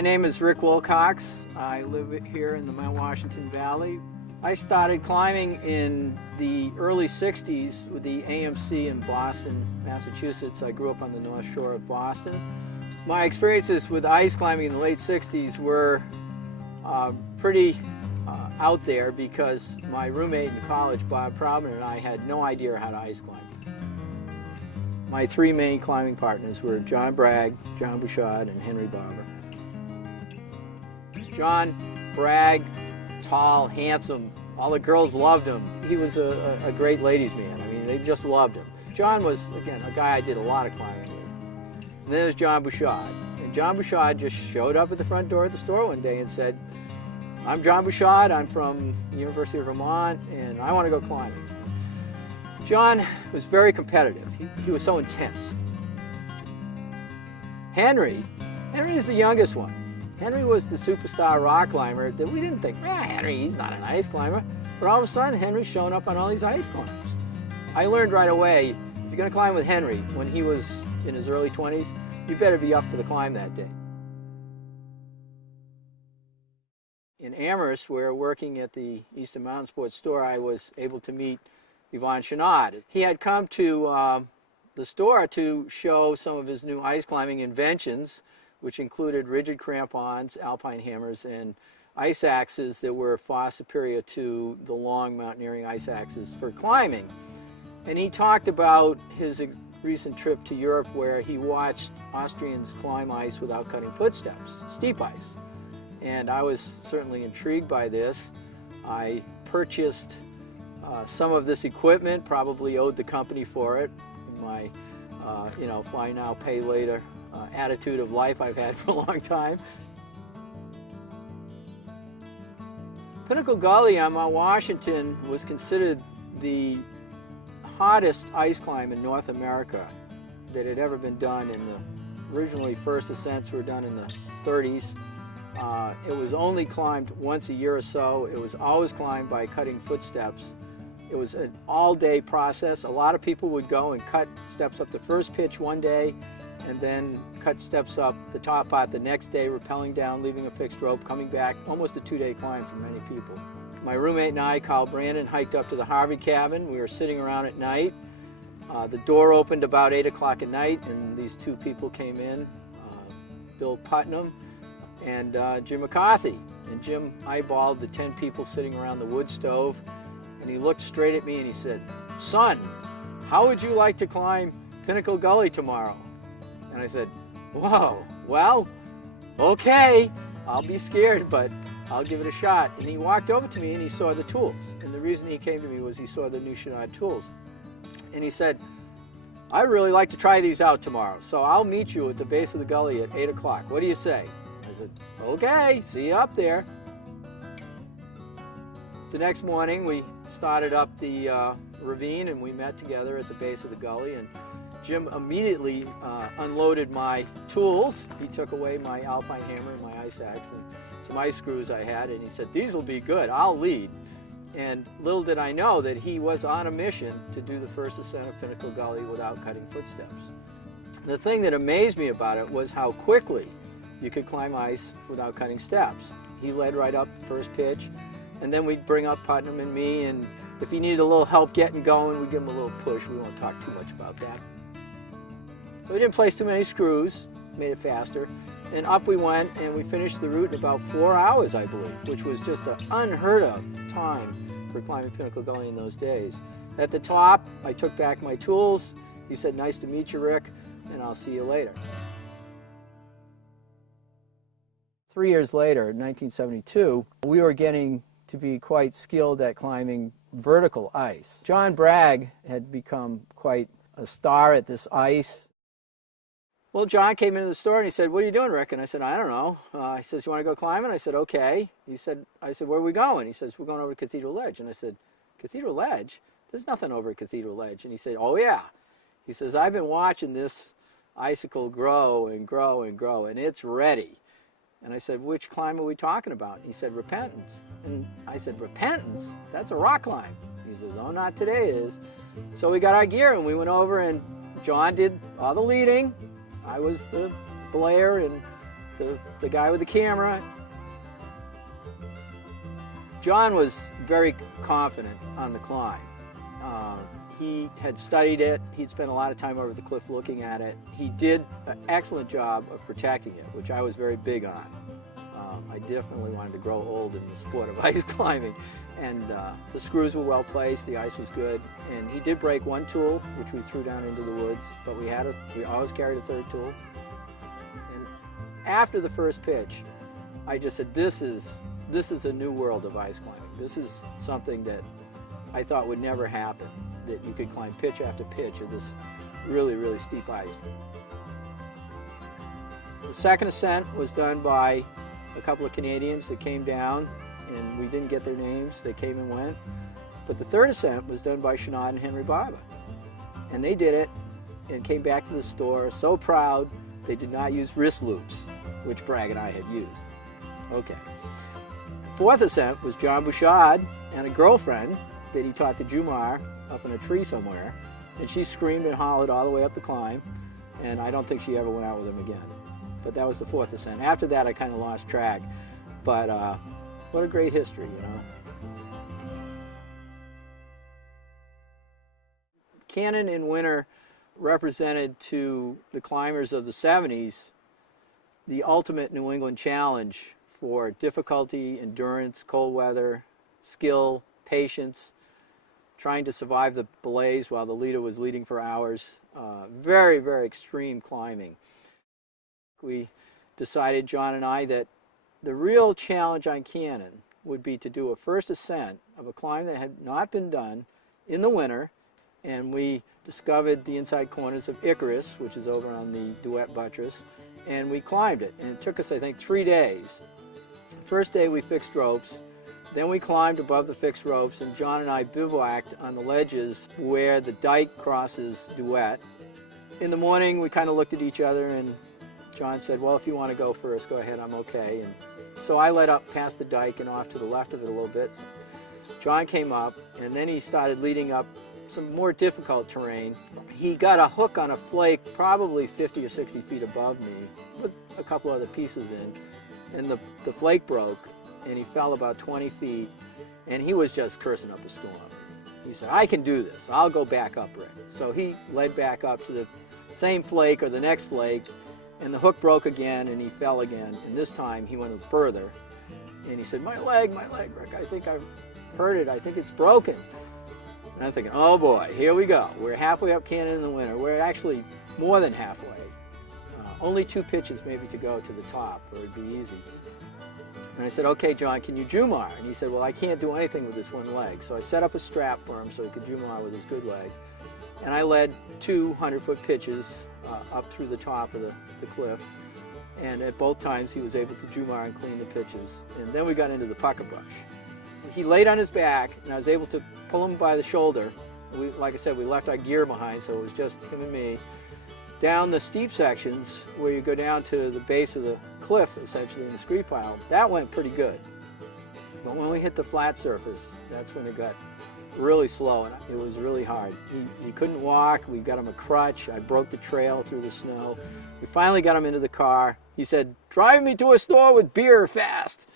My name is Rick Wilcox. I live here in the Mount Washington Valley. I started climbing in the early 60s with the AMC in Boston, Massachusetts. I grew up on the North Shore of Boston. My experiences with ice climbing in the late 60s were pretty out there because my roommate in college, Bob Proudman, and I had no idea how to ice climb. My three main climbing partners were John Bragg, John Bouchard, and Henry Barber. John Bragg, tall, handsome, all the girls loved him. He was a great ladies' man. I mean, they just loved him. John was, again, a guy I did a lot of climbing with. And then there's John Bouchard. And John Bouchard just showed up at the front door of the store one day and said, "I'm John Bouchard, I'm from the University of Vermont, and I want to go climbing." John was very competitive. He was so intense. Henry is the youngest one. Henry was the superstar rock climber that we didn't think, Henry, he's not an ice climber. But all of a sudden, Henry's showing up on all these ice climbs. I learned right away, if you're going to climb with Henry when he was in his early 20s, you better be up for the climb that day. In Amherst, where working at the Eastern Mountain Sports store, I was able to meet Yvon Chouinard. He had come to the store to show some of his new ice climbing inventions, which included rigid crampons, alpine hammers, and ice axes that were far superior to the long mountaineering ice axes for climbing. And he talked about his recent trip to Europe where he watched Austrians climb ice without cutting footsteps, steep ice. And I was certainly intrigued by this. I purchased some of this equipment, probably owed the company for it. In my, fly now, pay later attitude of life I've had for a long time. Pinnacle Gully on Mount Washington was considered the hottest ice climb in North America that had ever been done. Originally, first ascents were done in the 30s. It was only climbed once a year or so. It was always climbed by cutting footsteps. It was an all-day process. A lot of people would go and cut steps up the first pitch one day and then cut steps up the top part the next day, rappelling down, leaving a fixed rope, coming back. Almost a two-day climb for many people. My roommate and I, Carl Brandon, hiked up to the Harvey cabin. We were sitting around at night. The door opened about 8 o'clock at night, and these two people came in, Bill Putnam and Jim McCarthy. And Jim eyeballed the 10 people sitting around the wood stove, and he looked straight at me and he said, "Son, how would you like to climb Pinnacle Gully tomorrow?" And I said, "Whoa, well, okay, I'll be scared, but I'll give it a shot." And he walked over to me and he saw the tools. And the reason he came to me was he saw the new Chouinard tools. And he said, "I'd really like to try these out tomorrow, so I'll meet you at the base of the gully at 8 o'clock. What do you say?" I said, "Okay, see you up there." The next morning, we started up the ravine and we met together at the base of the gully. And Jim immediately unloaded my tools. He took away my alpine hammer and my ice axe and some ice screws I had, and he said, "These will be good, I'll lead." And little did I know that he was on a mission to do the first ascent of Pinnacle Gully without cutting footsteps. The thing that amazed me about it was how quickly you could climb ice without cutting steps. He led right up the first pitch, and then we'd bring up Putnam and me, and if he needed a little help getting going, we'd give him a little push. We won't talk too much about that. So we didn't place too many screws, made it faster. And up we went, and we finished the route in about 4 hours, I believe, which was just an unheard of time for climbing Pinnacle Gully in those days. At the top, I took back my tools. He said, "Nice to meet you, Rick, and I'll see you later." 3 years later, in 1972, we were getting to be quite skilled at climbing vertical ice. John Bragg had become quite a star at this ice. Well, John came into the store and he said, "What are you doing, Rick?" And I said, "I don't know." He says, "You want to go climbing?" I said, "Okay." I said, "Where are we going?" He says, "We're going over to Cathedral Ledge." And I said, "Cathedral Ledge? There's nothing over at Cathedral Ledge." And he said, "Oh, yeah." He says, "I've been watching this icicle grow and grow and grow, and it's ready." And I said, "Which climb are we talking about?" And he said, "Repentance." And I said, "Repentance? That's a rock climb." He says, "Oh, not today it is." So we got our gear and we went over, and John did all the leading. I was the Blair and the guy with the camera. John was very confident on the climb. He had studied it. He'd spent a lot of time over the cliff looking at it. He did an excellent job of protecting it, which I was very big on. I definitely wanted to grow old in the sport of ice climbing. And the screws were well placed, the ice was good. And he did break one tool, which we threw down into the woods, but we always carried a third tool. And after the first pitch, I just said, this is a new world of ice climbing. This is something that I thought would never happen, that you could climb pitch after pitch of this really, really steep ice. The second ascent was done by a couple of Canadians that came down, and we didn't get their names. They came and went. But the third ascent was done by Shanad and Henry Barber. And they did it and came back to the store so proud they did not use wrist loops, which Bragg and I had used. Okay. Fourth ascent was John Bouchard and a girlfriend that he taught to Jumar up in a tree somewhere. And she screamed and hollered all the way up the climb, and I don't think she ever went out with him again. But that was the fourth ascent. After that, I kind of lost track. But what a great history, you know. Cannon in winter represented to the climbers of the 70s the ultimate New England challenge for difficulty, endurance, cold weather, skill, patience, trying to survive the blaze while the leader was leading for hours. Very, very extreme climbing. We decided, John and I, that the real challenge on Cannon would be to do a first ascent of a climb that had not been done in the winter, and we discovered the inside corners of Icarus, which is over on the Duet Buttress, and we climbed it, and it took us, I think, 3 days. The first day we fixed ropes, then we climbed above the fixed ropes, and John and I bivouacked on the ledges where the dike crosses Duet. In the morning, we kind of looked at each other, and John said, well, if you want to go first, go ahead, I'm okay. And so I led up past the dike and off to the left of it a little bit. John came up, and then he started leading up some more difficult terrain. He got a hook on a flake probably 50 or 60 feet above me with a couple other pieces in, and the flake broke, and he fell about 20 feet, and he was just cursing up a storm. He said, I can do this. I'll go back up, Rick. So he led back up to the same flake or the next flake, and the hook broke again, and he fell again, and this time he went further. And he said, my leg, Rick, I think I've hurt it. I think it's broken. And I'm thinking, oh boy, here we go. We're halfway up Cannon in the winter. We're actually more than halfway. Only 2 pitches maybe to go to the top, or it'd be easy. And I said, okay, John, can you Jumar? And he said, well, I can't do anything with this one leg. So I set up a strap for him so he could Jumar with his good leg. And I led 2 100-foot pitches up through the top of the cliff, and at both times he was able to Jumar and clean the pitches. And then we got into the pucker brush. He laid on his back, and I was able to pull him by the shoulder. Like I said, we left our gear behind, so it was just him and me. Down the steep sections, where you go down to the base of the cliff, essentially in the scree pile, that went pretty good. But when we hit the flat surface, that's when it got really slow, and it was really hard. He couldn't walk. We got him a crutch. I broke the trail through the snow. We finally got him into the car. He said, drive me to a store with beer fast.